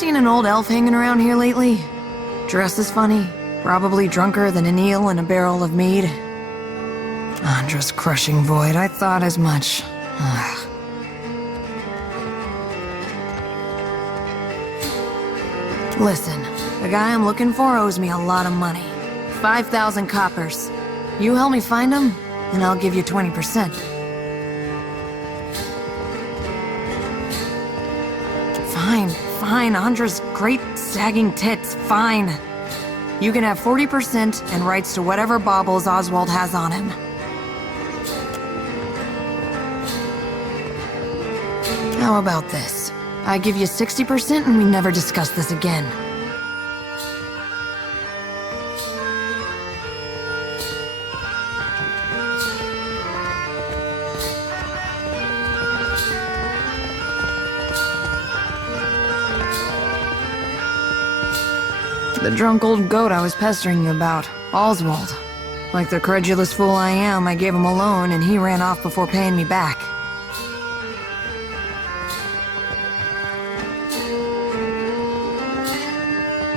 seen an old elf hanging around here lately? Dresses funny, probably drunker than an eel in a barrel of mead. Andra's crushing void, I thought as much. Ugh. Listen, the guy I'm looking for owes me a lot of money. 5,000 coppers. You help me find him, and I'll give you 20%. Fine, Andra's great sagging tits, fine. You can have 40% and rights to whatever baubles Oswald has on him. How about this? I give you 60% and we never discuss this again. The drunk old goat I was pestering you about, Oswald. Like the credulous fool I am, I gave him a loan and he ran off before paying me back.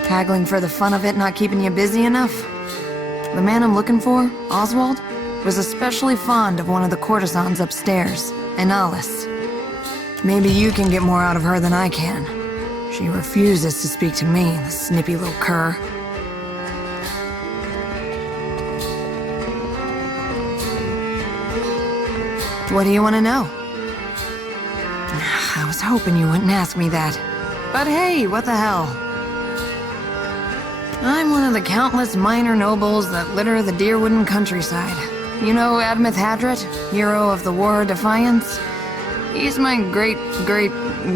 Haggling for the fun of it not keeping you busy enough? The man I'm looking for, Oswald, was especially fond of one of the courtesans upstairs, Alice. Maybe you can get more out of her than I can. She refuses to speak to me, the snippy little cur. What do you want to know? I was hoping you wouldn't ask me that. But hey, what the hell? I'm one of the countless minor nobles that litter the Deerwooden countryside. You know Admeth Hadret, hero of the War of Defiance? He's my great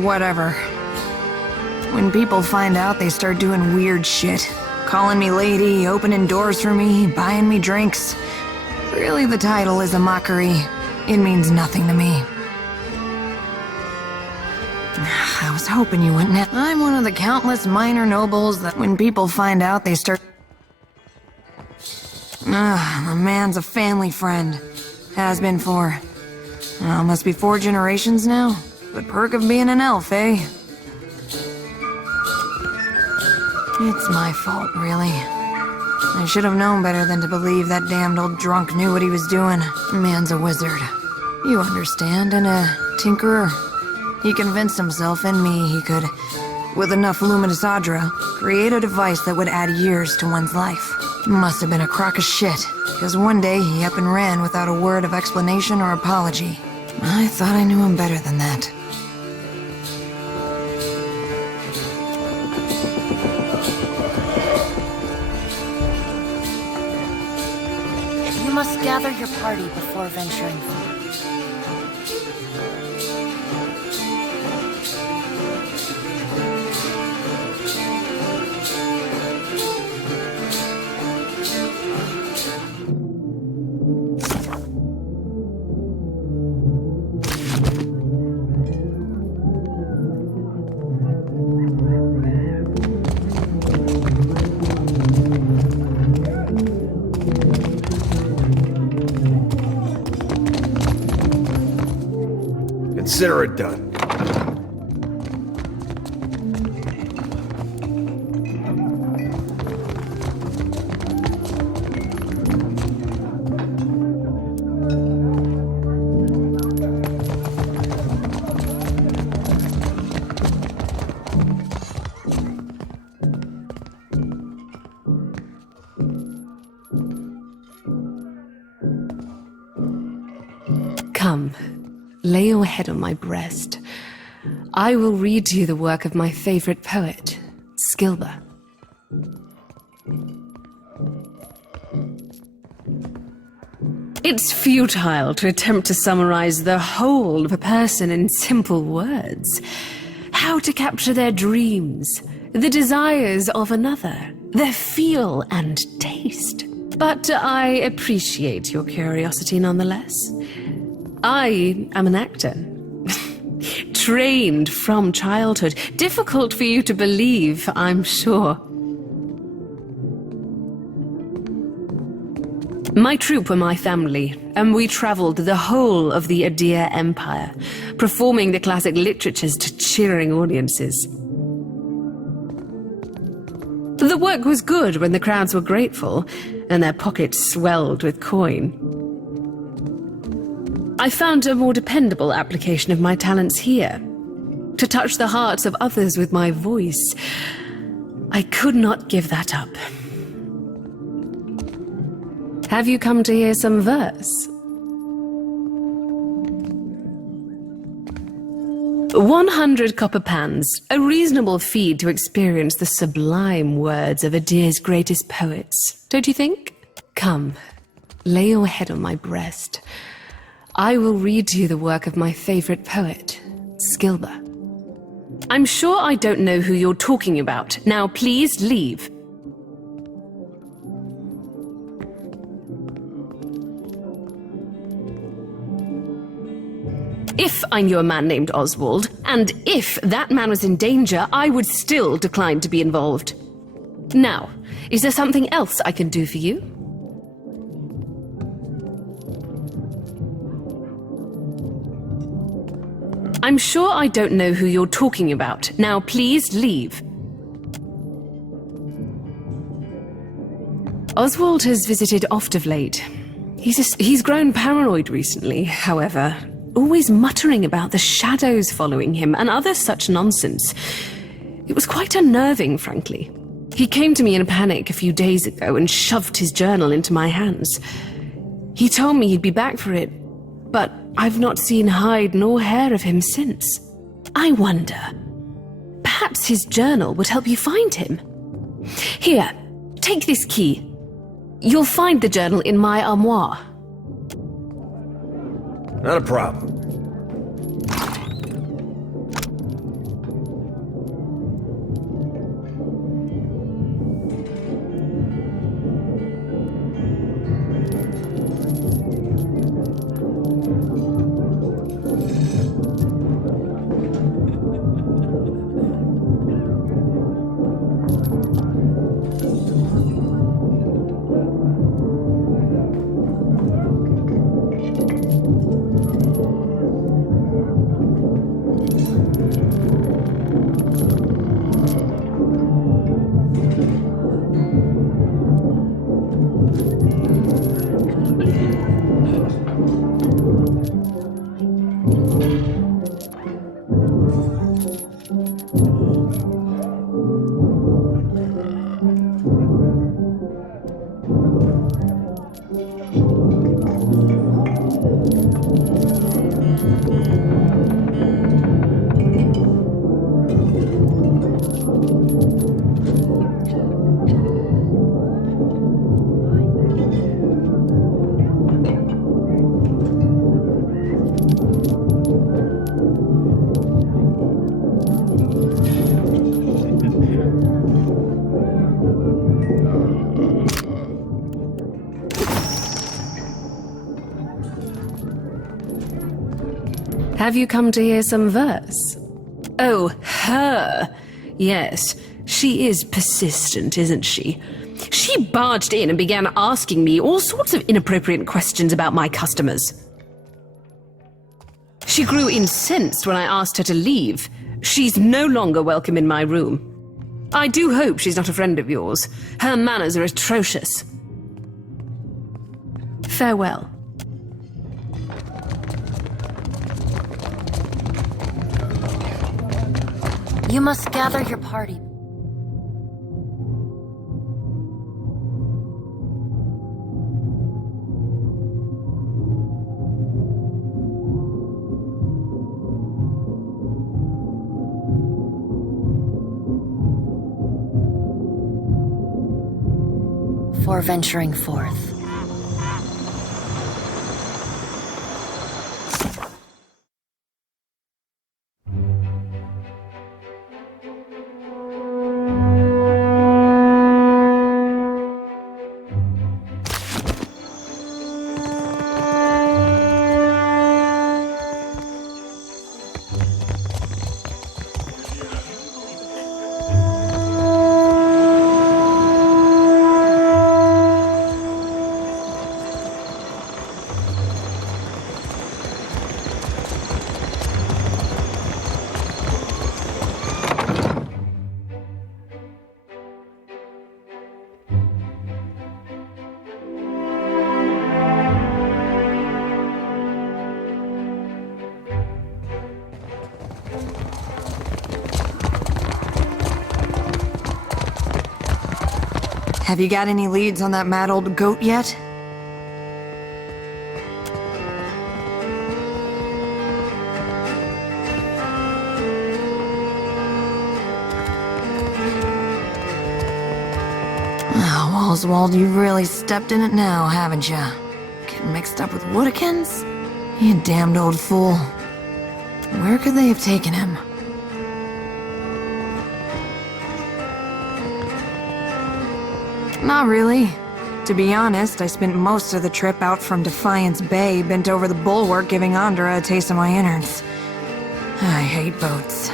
whatever. When people find out, they start doing weird shit. Calling me lady, opening doors for me, buying me drinks. Really, the title is a mockery. It means nothing to me. I was hoping you wouldn't have— I'm one of the countless minor nobles that when people find out, they start— the man's a family friend. Has been for— must be 4 generations now. The perk of being an elf, eh? It's my fault, really. I should have known better than to believe that damned old drunk knew what he was doing. Man's a wizard. You understand, and a tinkerer. He convinced himself and me he could, with enough luminous adra, create a device that would add years to one's life. Must have been a crock of shit, because one day he up and ran without a word of explanation or apology. I thought I knew him better than that. You must gather your party before venturing forth. Consider it done. Come, lay your head on my breast. I will read to you the work of my favorite poet, Skilber. It's futile to attempt to summarize the whole of a person in simple words. How to capture their dreams, the desires of another, their feel and taste. But I appreciate your curiosity nonetheless. I am an actor. Trained from childhood. Difficult for you to believe, I'm sure. My troupe were my family, and we traveled the whole of the OD'D Empire, performing the classic literatures to cheering audiences. The work was good when the crowds were grateful, and their pockets swelled with coin. I found a more dependable application of my talents here. To touch the hearts of others with my voice. I could not give that up. Have you come to hear some verse? 100 copper pans, a reasonable fee to experience the sublime words of Adir's greatest poets, don't you think? Come, lay your head on my breast. I will read to you the work of my favorite poet, Skilba. I'm sure I don't know who you're talking about. Now please leave. If I knew a man named Oswald, and if that man was in danger, I would still decline to be involved. Now, is there something else I can do for you? I'm sure I don't know who you're talking about. Now please leave. Oswald has visited oft of late. He's grown paranoid recently, however, always muttering about the shadows following him and other such nonsense. It was quite unnerving, frankly. He came to me in a panic a few days ago and shoved his journal into my hands. He told me he'd be back for it, but I've not seen hide nor hair of him since. I wonder, perhaps his journal would help you find him. Here, take this key. You'll find the journal in my armoire. Not a problem. Have you come to hear some verse? Oh, her. Yes, she is persistent, isn't she? She barged in and began asking me all sorts of inappropriate questions about my customers. She grew incensed when I asked her to leave. She's no longer welcome in my room. I do hope she's not a friend of yours. Her manners are atrocious. Farewell. You must gather your party. Before venturing forth. Have you got any leads on that mad old goat yet? Oh, Oswald, you've really stepped in it now, haven't you? Getting mixed up with Woodikins? You damned old fool. Where could they have taken him? Not really. To be honest, I spent most of the trip out from Defiance Bay, bent over the bulwark, giving Andra a taste of my innards. I hate boats.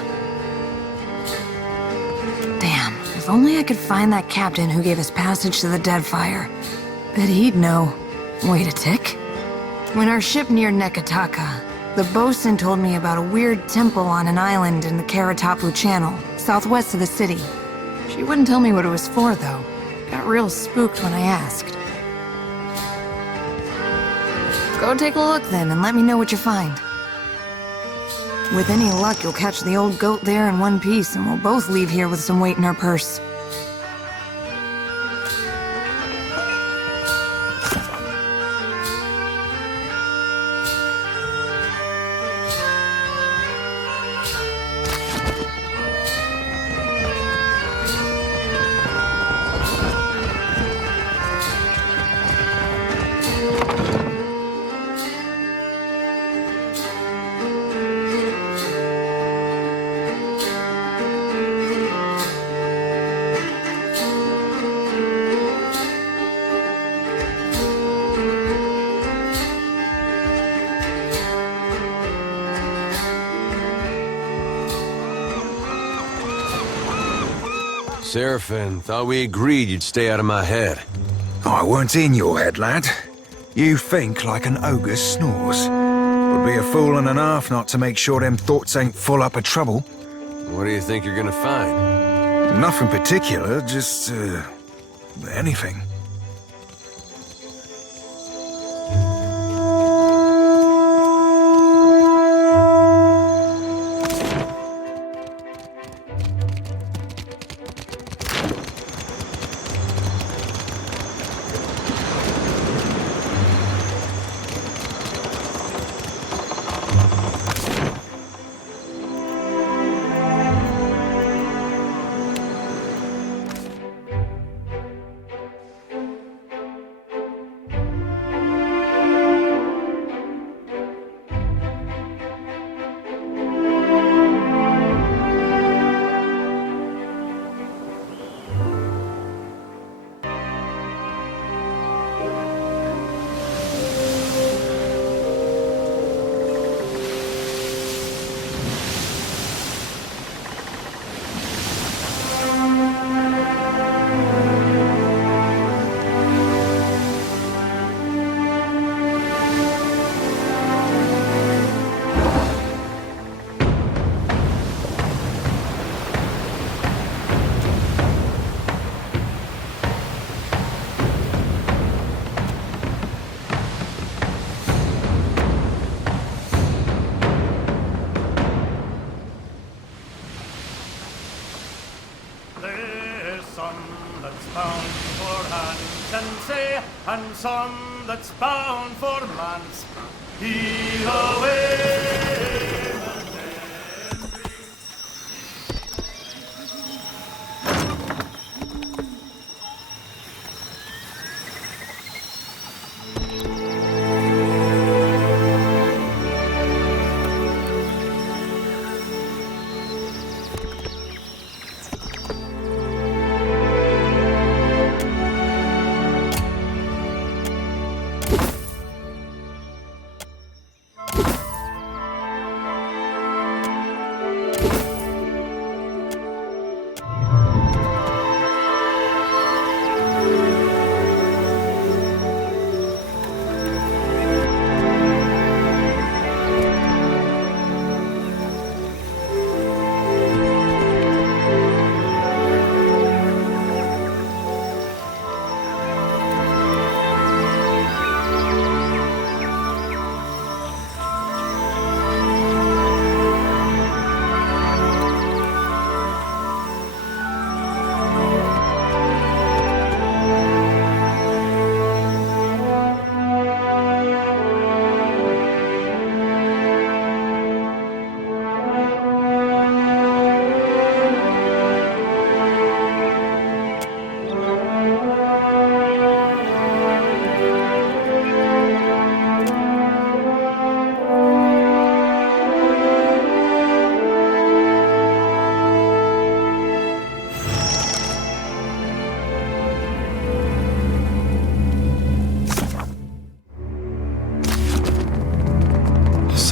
Damn, if only I could find that captain who gave us passage to the Deadfire. Bet he'd know. Wait a tick. When our ship neared Nekataka, the bosun told me about a weird temple on an island in the Karatapu Channel, southwest of the city. She wouldn't tell me what it was for, though. Got real spooked when I asked. Go take a look then, and let me know what you find. With any luck, you'll catch the old goat there in one piece, and we'll both leave here with some weight in our purse. Seraphin, thought we agreed you'd stay out of my head. I weren't in your head, lad. You think like an ogre snores. Would be a fool and a half not to make sure them thoughts ain't full up of trouble. What do you think you're gonna find? Nothing particular, just, anything. And some that's bound for man's he away.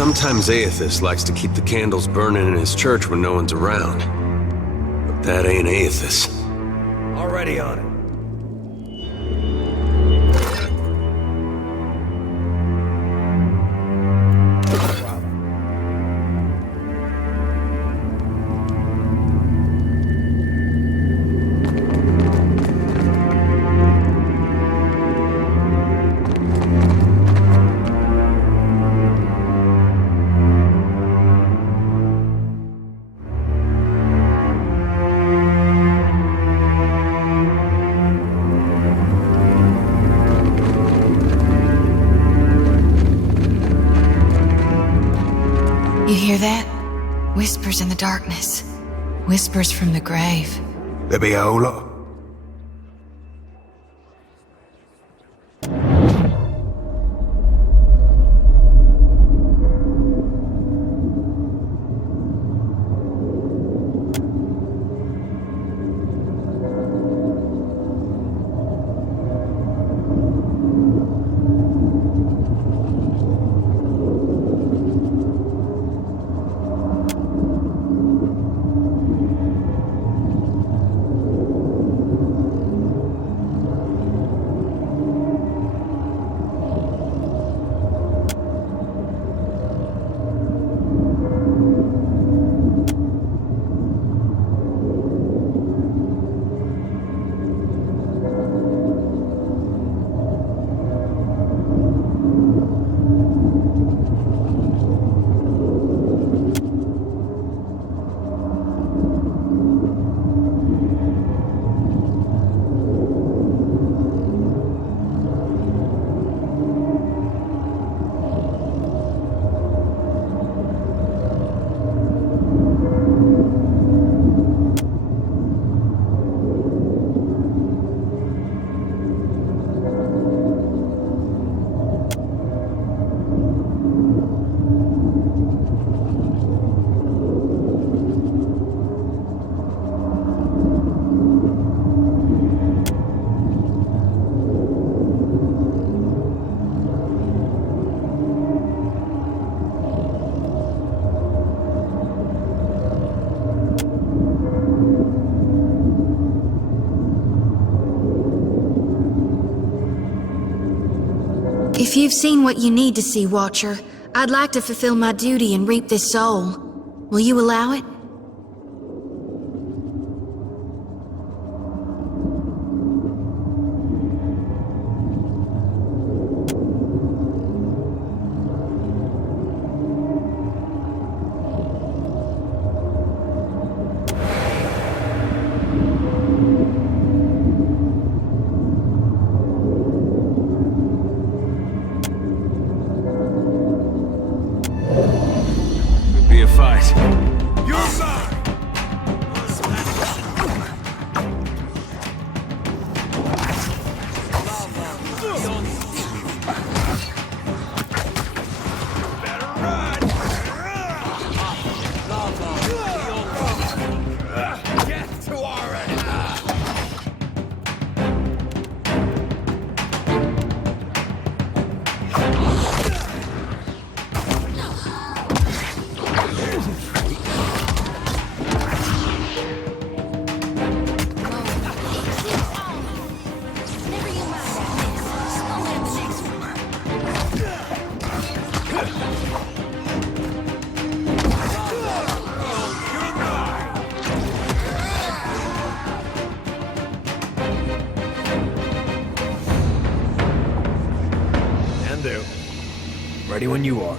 Sometimes Aethys likes to keep the candles burning in his church when no one's around. But that ain't Aethys. Already on it. You hear that? Whispers in the darkness. Whispers from the grave. There be a whole lot. If you've seen what you need to see, Watcher, I'd like to fulfill my duty and reap this soul. Will you allow it? Be a fight. You're mine! Ready when you are.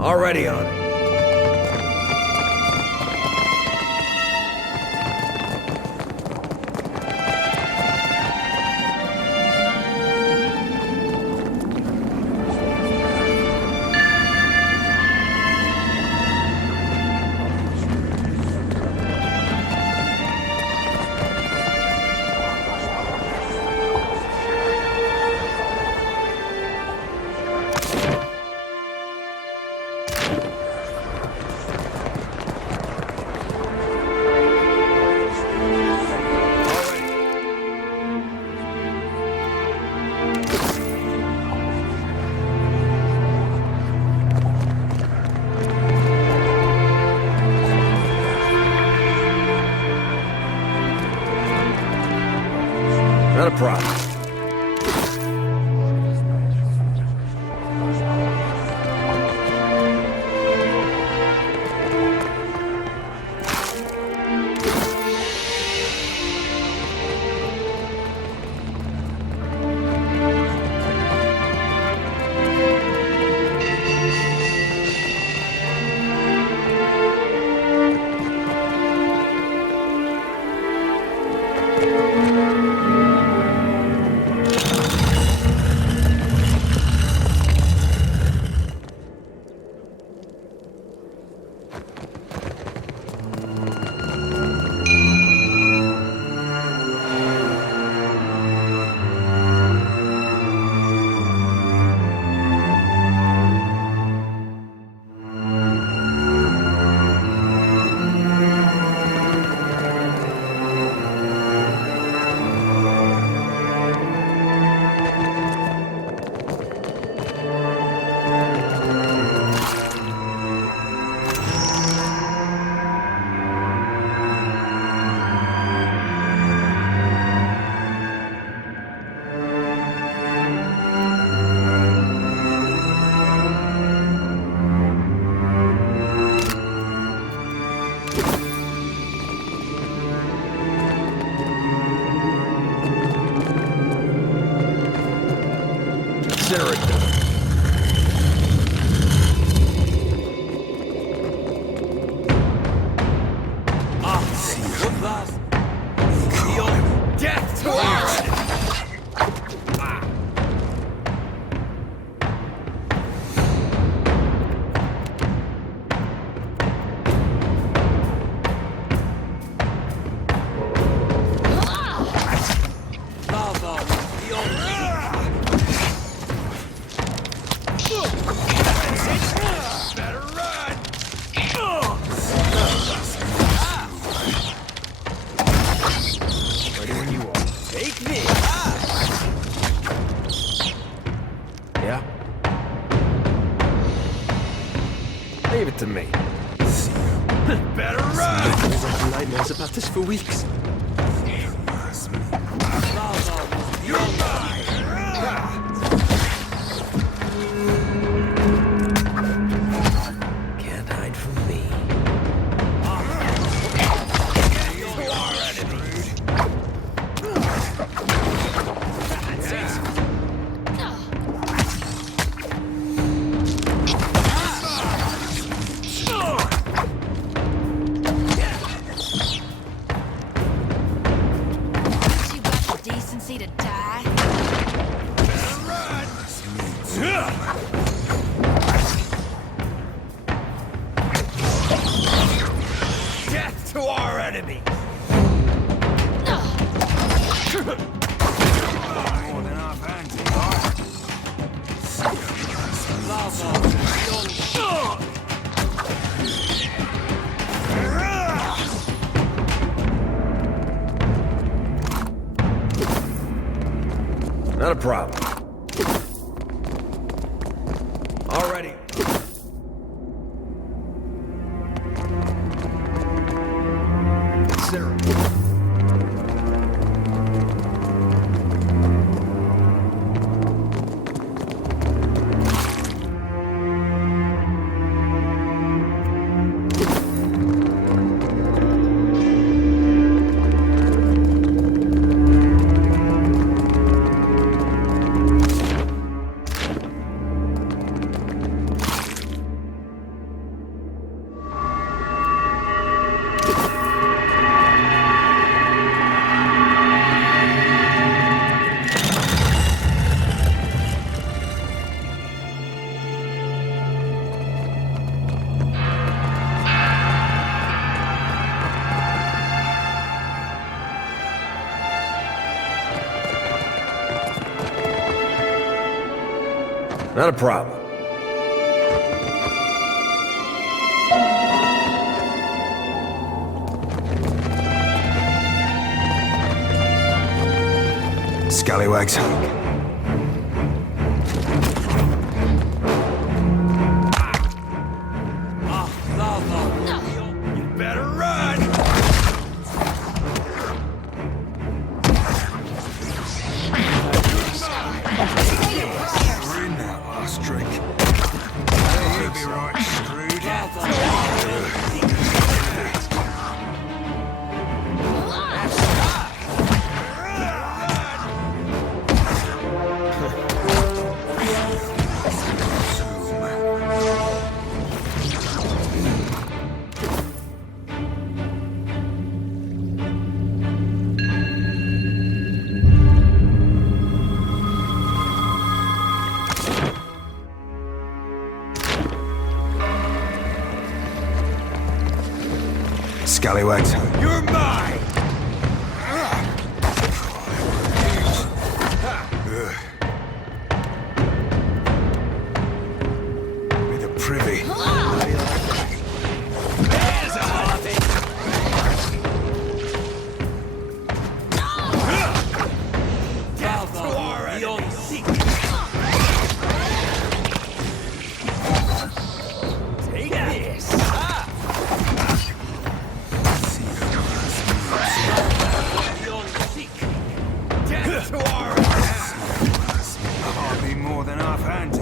Already on it. problem. Leave it to me. Better run! I've had nightmares about this for weeks. You're mine! Can't hide from me. You got the decency to die? Death to our enemy! More than half hands, Not a problem. Already. Consider it. Not a problem. Scallywags. You better run! You'll be right screwed. Scallywags. You're mine! With a privy. There's a hobby! Death to our enemies! Take this! Death to our I'll be more than half-handed.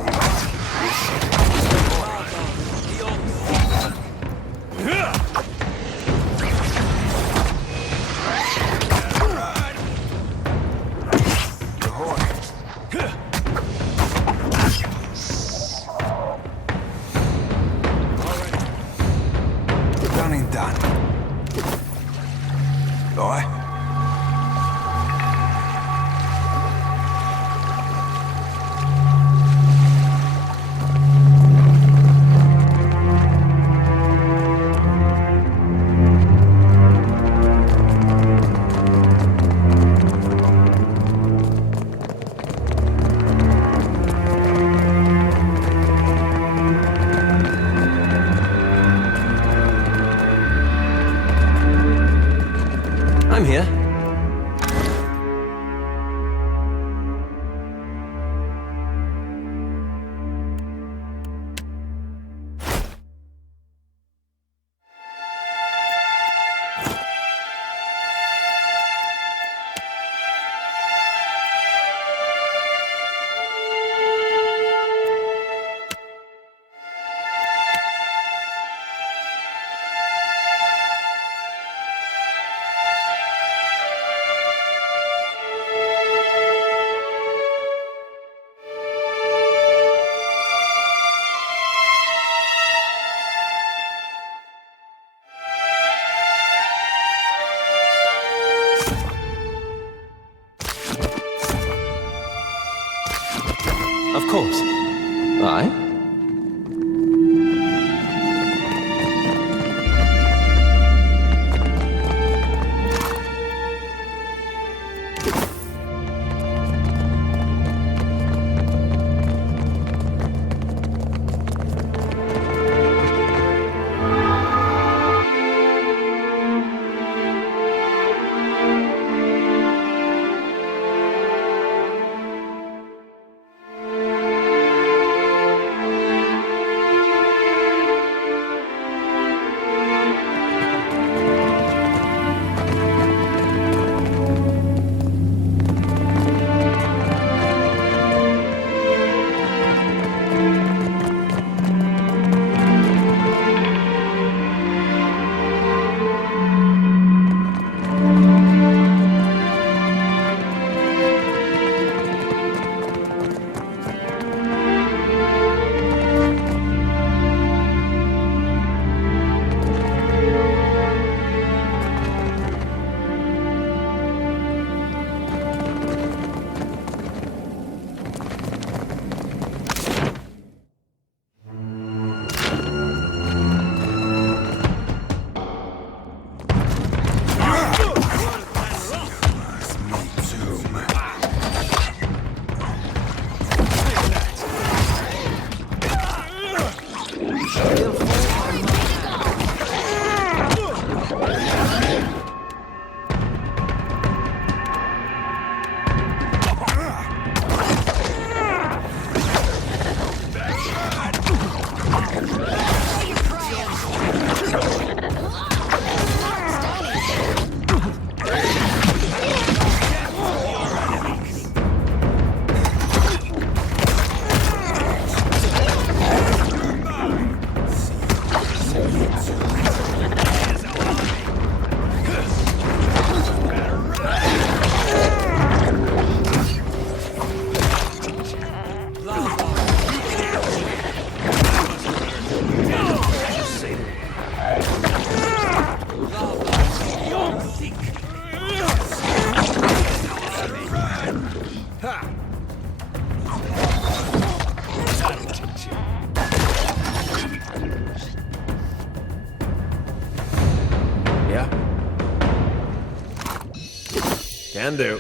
Can do.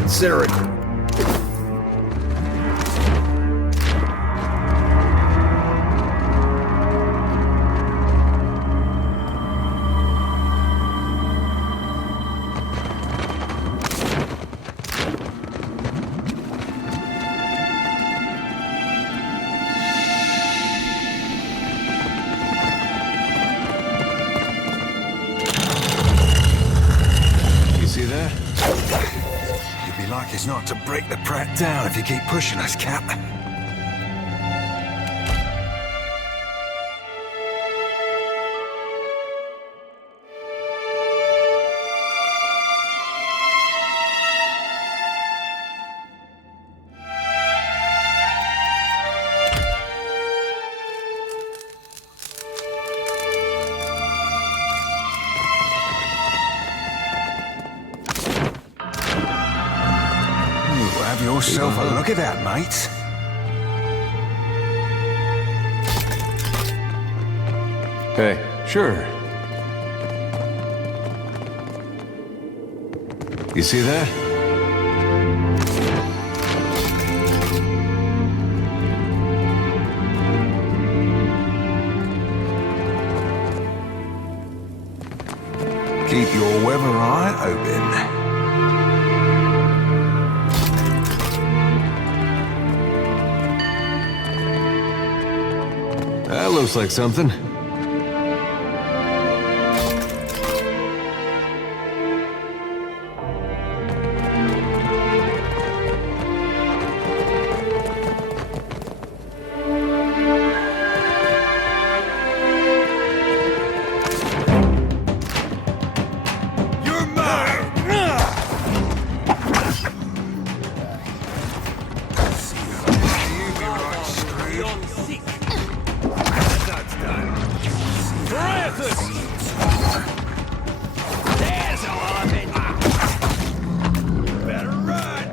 Consider it. You see that? You'd be like us not to break the prat down if you keep pushing us, Cap. Have yourself a look at that, mate. Hey, sure. You see that? Keep your weather eye open. That looks like something. You're mine! Beyond sick. That's done. Francis! There's a lemon! Better run!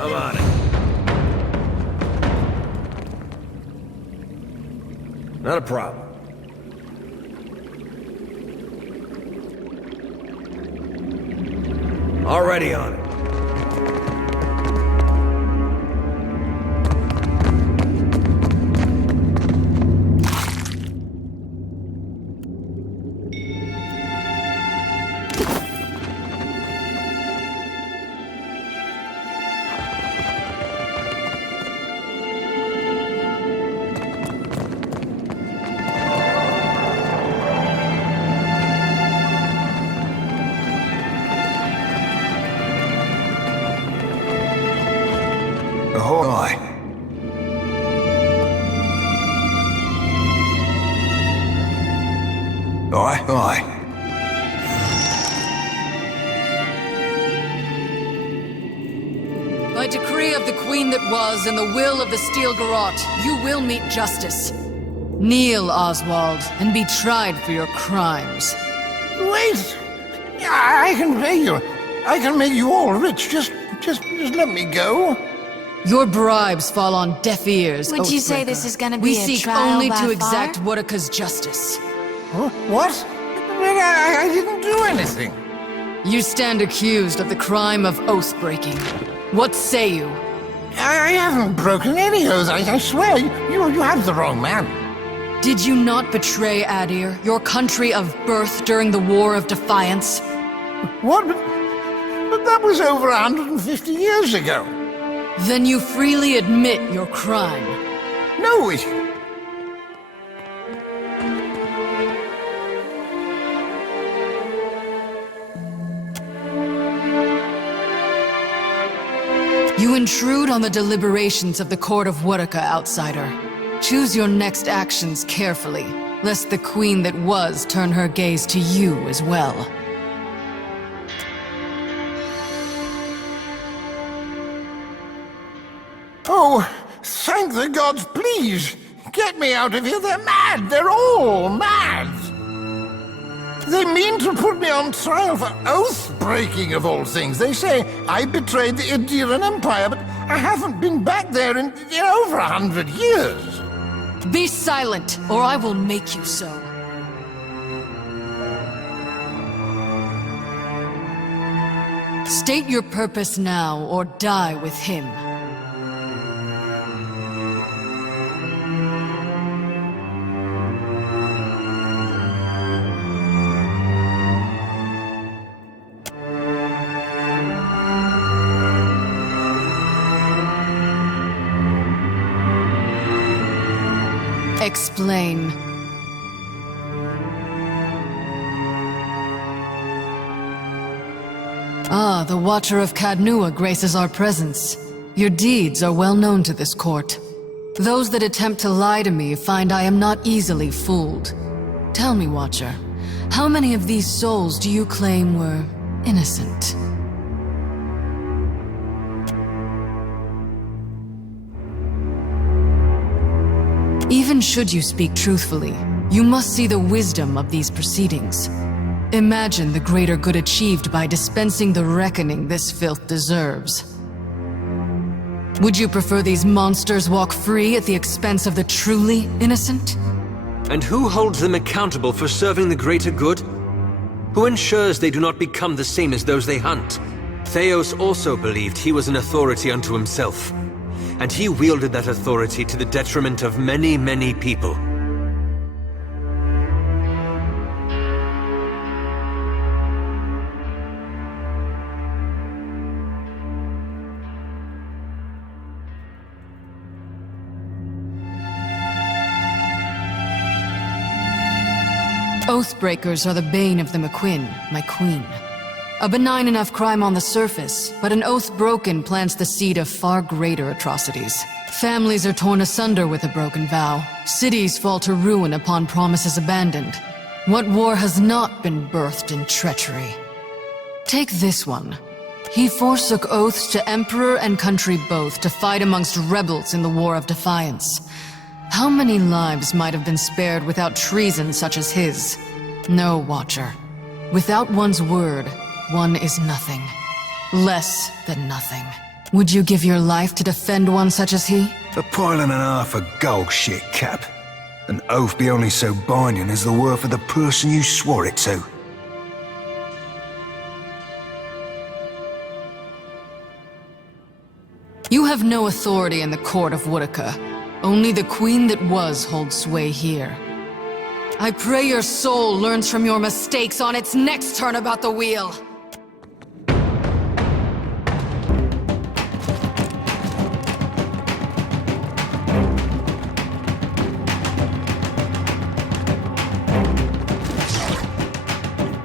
I'm on it. Not a problem. Already on it. Ahoy. Aye, aye. By decree of the Queen that was and the will of the Steel Garrote, you will meet justice. Kneel, Oswald, and be tried for your crimes. Wait! Yeah, I can pay you. I can make you all rich. Just let me go. Your bribes fall on deaf ears, Would you say Oathbreaker. this is gonna We be a seek trial only by to fire? exact Wodaka's justice. Huh? What? But I didn't do anything. You stand accused of the crime of oath-breaking. What say you? I haven't broken any oath. I swear. You have the wrong man. Did you not betray Adir, your country of birth, during the War of Defiance? What? But that was over 150 years ago. Then you freely admit your crime. No, it... You intrude on the deliberations of the Court of Wodaka, outsider. Choose your next actions carefully, lest the queen that was turn her gaze to you as well. Oh, thank the gods, please! Get me out of here, they're mad! They're all mad! They mean to put me on trial for oath-breaking of all things. They say I betrayed the Idiran Empire, but I haven't been back there in over 100 years. Be silent, or I will make you so. State your purpose now, or die with him. Explain. Ah, the Watcher of Cadnua graces our presence. Your deeds are well known to this court. Those that attempt to lie to me find I am not easily fooled. Tell me, Watcher, how many of these souls do you claim were innocent? Even should you speak truthfully, you must see the wisdom of these proceedings. Imagine the greater good achieved by dispensing the reckoning this filth deserves. Would you prefer these monsters walk free at the expense of the truly innocent? And who holds them accountable for serving the greater good? Who ensures they do not become the same as those they hunt? Theos also believed he was an authority unto himself, and he wielded that authority to the detriment of many, many people. Oathbreakers are the bane of the McQuinn, my queen. A benign enough crime on the surface, but an oath broken plants the seed of far greater atrocities. Families are torn asunder with a broken vow. Cities fall to ruin upon promises abandoned. What war has not been birthed in treachery? Take this one. He forsook oaths to emperor and country both to fight amongst rebels in the War of Defiance. How many lives might have been spared without treason such as his? No, Watcher. Without one's word, one is nothing. Less than nothing. Would you give your life to defend one such as he? A pile and a half of gold shit, Cap. An oath be only so binding as the worth of the person you swore it to. You have no authority in the court of Wodaka. Only the queen that was holds sway here. I pray your soul learns from your mistakes on its next turn about the wheel.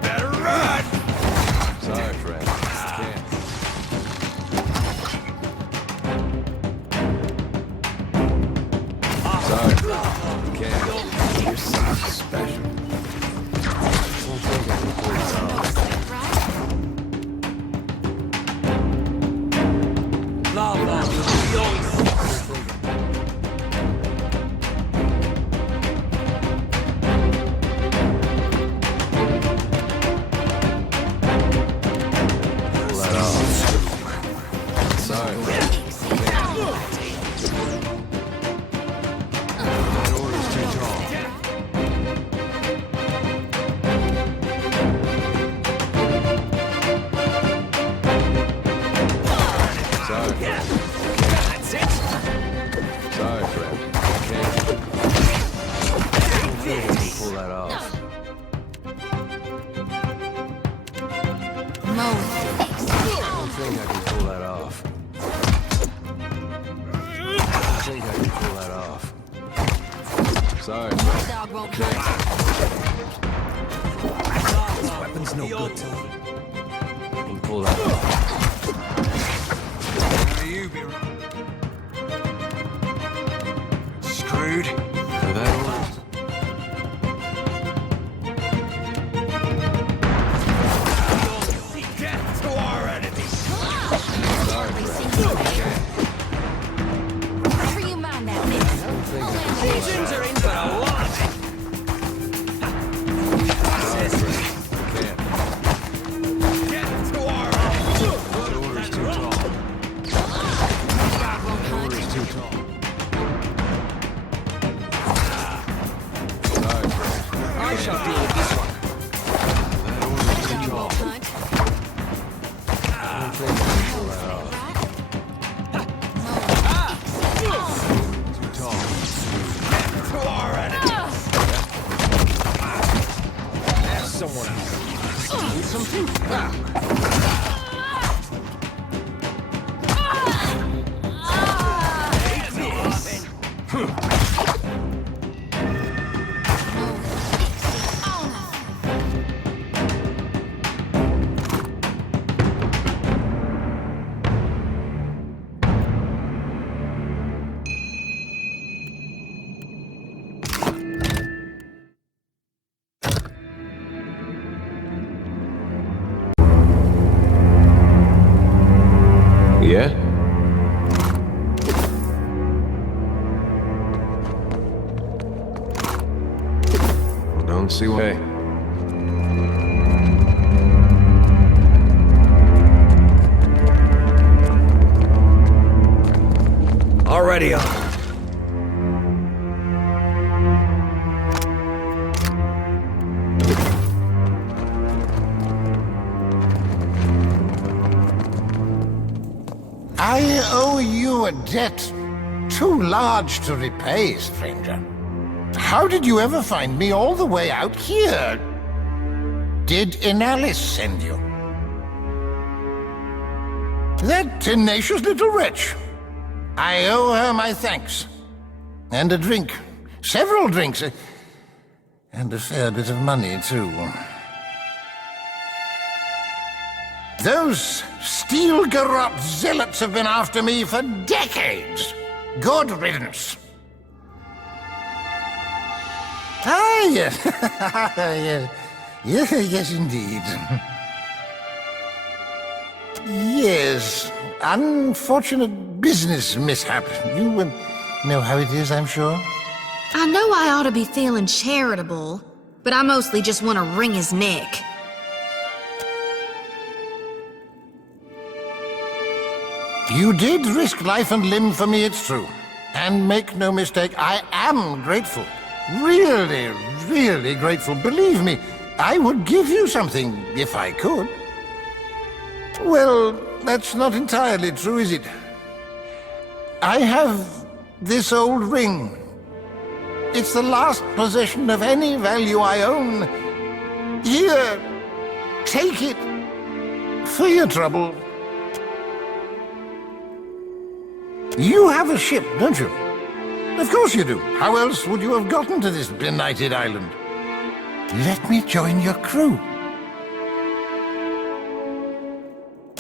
Better run! Sorry, friend. Can't. Sorry, friend. Can't. You're something special. think I can pull that off. Sorry. Dog won't Okay. This weapon's no good. I can pull that off. Now you be screwed. Are that orders? Death to our enemies! Never you mind that, miss. Legions are in for a lot. Can't. Death to our enemies! That order's too tall. That order's too tall. Sorry, friend. I shall deal with this one. That order's too tall. I don't think I can pull that off. Too tall. To our enemies! Ask someone else. Need something? Yeah? Don't see why. Already on. I owe you a debt too large to repay, stranger. How did you ever find me all the way out here? Did Inalis send you? That tenacious little wretch. I owe her my thanks. And a drink. Several drinks. And a fair bit of money, too. Those steel garrote zealots have been after me for decades. Good riddance. Ah, yes. yes, indeed. Yes, unfortunate business mishap. You know how it is, I'm sure. I know I ought to be feeling charitable, but I mostly just want to wring his neck. You did risk life and limb for me, it's true. And make no mistake, I am grateful. Really, really grateful. Believe me, I would give you something if I could. Well, that's not entirely true, is it? I have this old ring. It's the last possession of any value I own. Here, take it for your trouble. You have a ship, don't you? Of course you do. How else would you have gotten to this benighted island? Let me join your crew.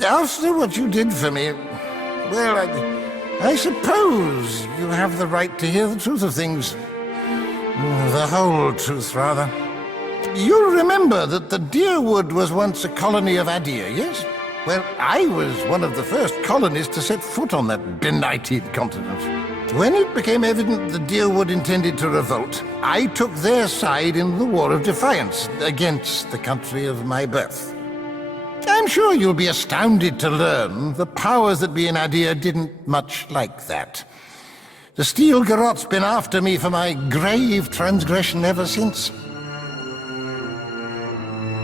After what you did for me, well, I suppose you have the right to hear the truth of things. The whole truth, rather. You'll remember that the Deerwood was once a colony of Adir, yes? Well, I was one of the first colonists to set foot on that benighted continent. When it became evident the Deerwood intended to revolt, I took their side in the War of Defiance against the country of my birth. I'm sure you'll be astounded to learn the powers that be in Adir didn't much like that. The Steel Garrot's been after me for my grave transgression ever since.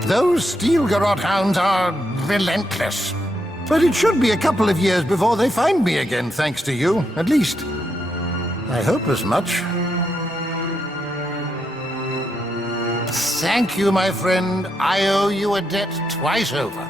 Those Steel Garrote hounds are relentless. But it should be a couple of years before they find me again, thanks to you, at least. I hope as much. Thank you, my friend. I owe you a debt twice over.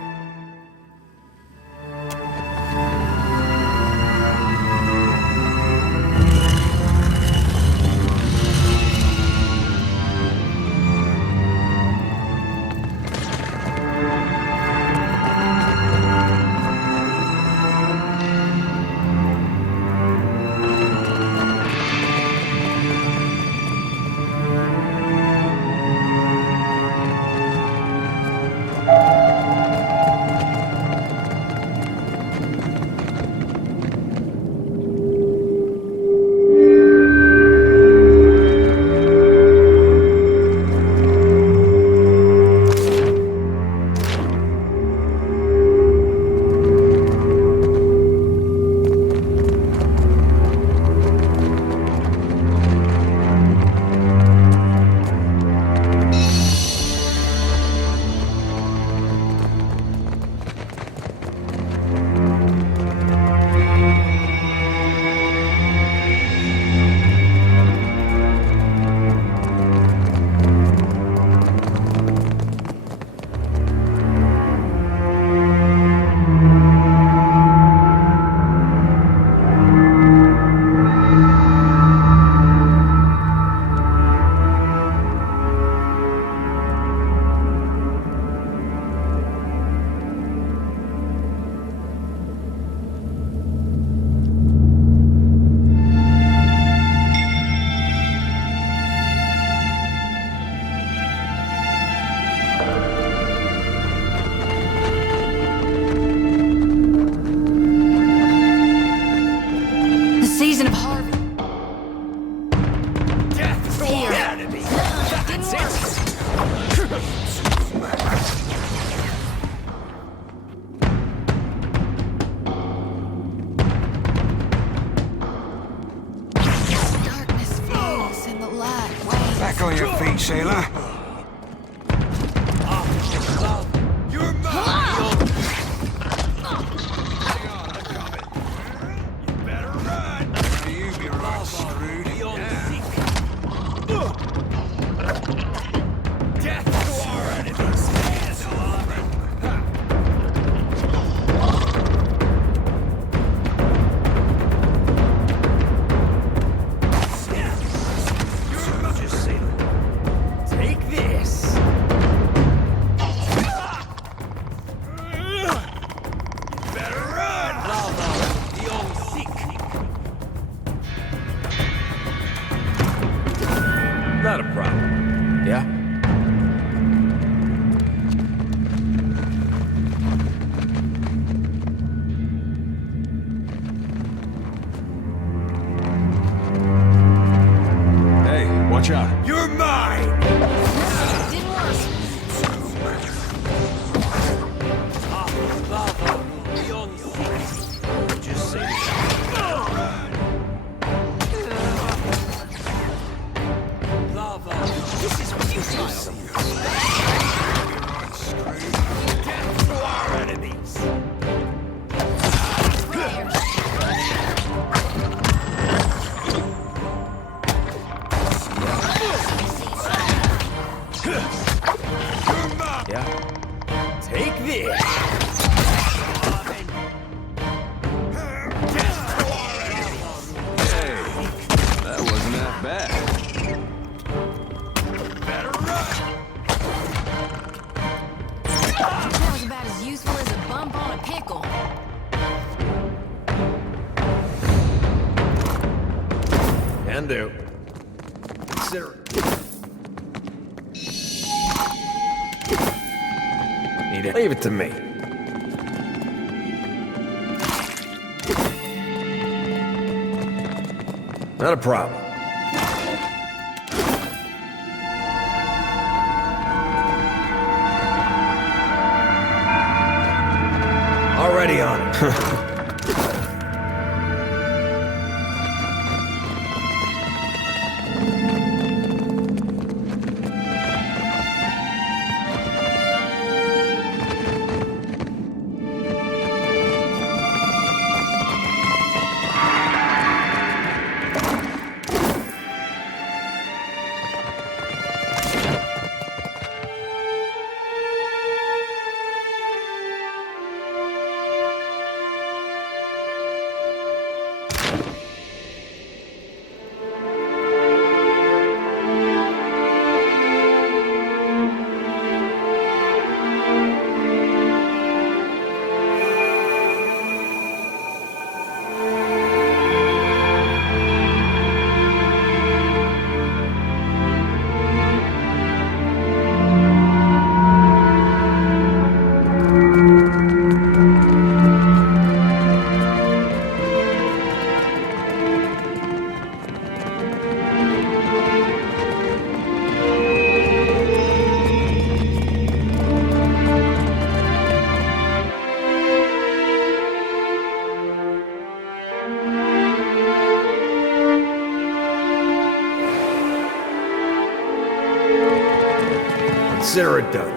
Back on your feet, sailor. You're mine! You better run! You be right screwed. Death to our enemies! Take this! You better run! Not a problem. Yeah? Hey, watch out. You're mine! Didn't work. Just say this is futile. Death to our enemies! Yeah? Take this! That wasn't that bad. Better run! That was about as useful as a bump on a pickle. Can do. Consider it. Need it. Leave it to me. Not a problem. Already on it. Consider it done.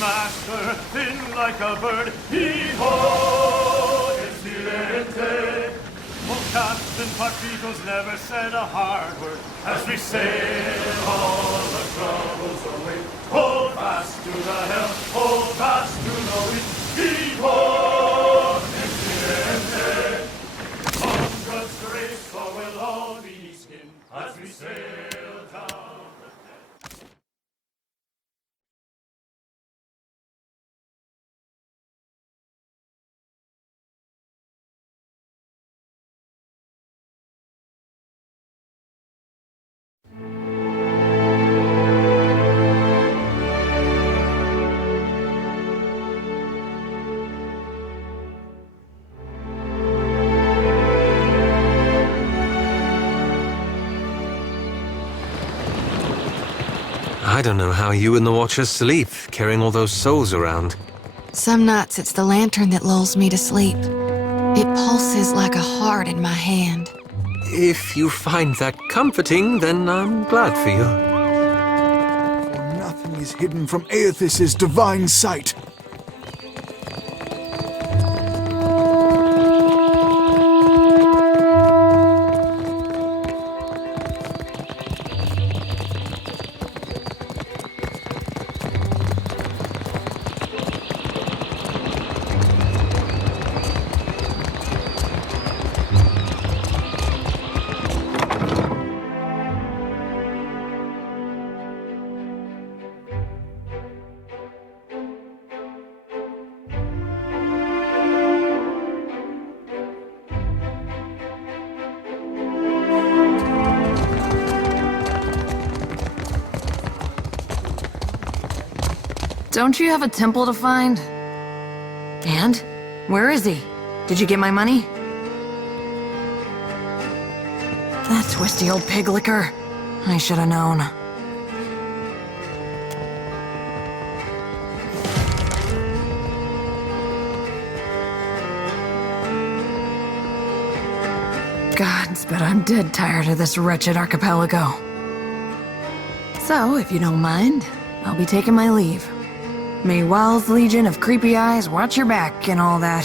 Master, thin like a bird, he-ho, excelente. Captain Partitos never said a hard word as we sail all the troubles away. Hold fast to the helm, hold fast to the wind. Vivo Presidente! On God's grace, for we'll all be skin as we sail down. I don't know how you and the Watchers sleep, carrying all those souls around. Some nights it's the lantern that lulls me to sleep. It pulses like a heart in my hand. If you find that comforting, then I'm glad for you. For nothing is hidden from Aethys' divine sight. Don't you have a temple to find? And? Where is he? Did you get my money? That twisty old pig licker. I should have known. Gods, but I'm dead tired of this wretched archipelago. So, if you don't mind, I'll be taking my leave. May Wild's Legion of Creepy Eyes watch your back and all that.